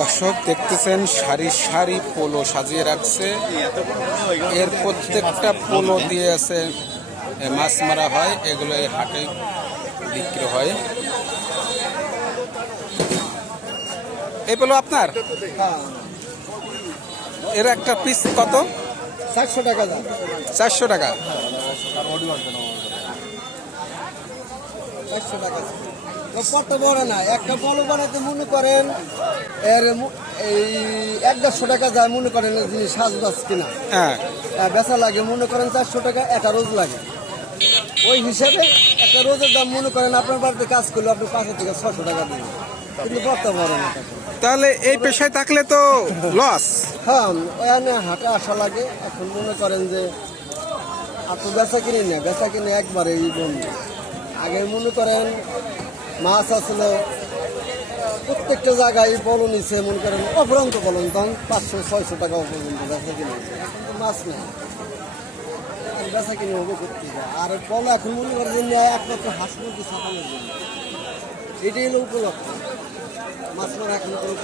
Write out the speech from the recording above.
দর্শক দেখতেছেন সারি সারি পোলো সাজিয়ে রাখছে। এর প্রত্যেকটা পোলো দিয়ে আছে মাছ মারা হয়, এগুলো এই হাটে বিক্রি হয়। এই পোলো আপনার? এর একটা পিস কত? 400 টাকা। 400 টাকা। 400 টাকা কত বড় না, একটা বড় বানাতে মনে করেন এর এই 150 টাকা যায় মনে করেন জিনিস সাজবাজ কিনা। হ্যাঁ, বেচা লাগে মনে করেন 400 টাকা, একটা রোজ লাগে। ওই হিসাবে একটা রোজের দাম মনে করেন আপনার বাড়িতে কাজ করলে আপনি 500 থেকে 600 টাকা দিবেন, কিন্তু কত বড় না। তাহলে এই পেশায় থাকলে তো লস। হ্যাঁ, ওখানে হাটে আসা লাগে। এখন মনে করেন যে আপনি বেচা কিনে না, বেচা কিনে একবারে বন্ধ। আগে মনে করেন মাছ আসলে প্রত্যেকটা জায়গায় বলো নিচ্ছে মনে করেন অপরন্ত বলুন, তখন 500-600 টাকা পর্যন্ত বেচা কিনে। এখন তো মাছ নেই, বেচা কিনে হবে করতে যায়। আর বলো এখন মনে করেন যে নেয় একমাত্র হাঁস মুরগি ছাপানোর জন্য, এটাই হলো উপলক্ষ। মাছ মারা এখন উপলক্ষ।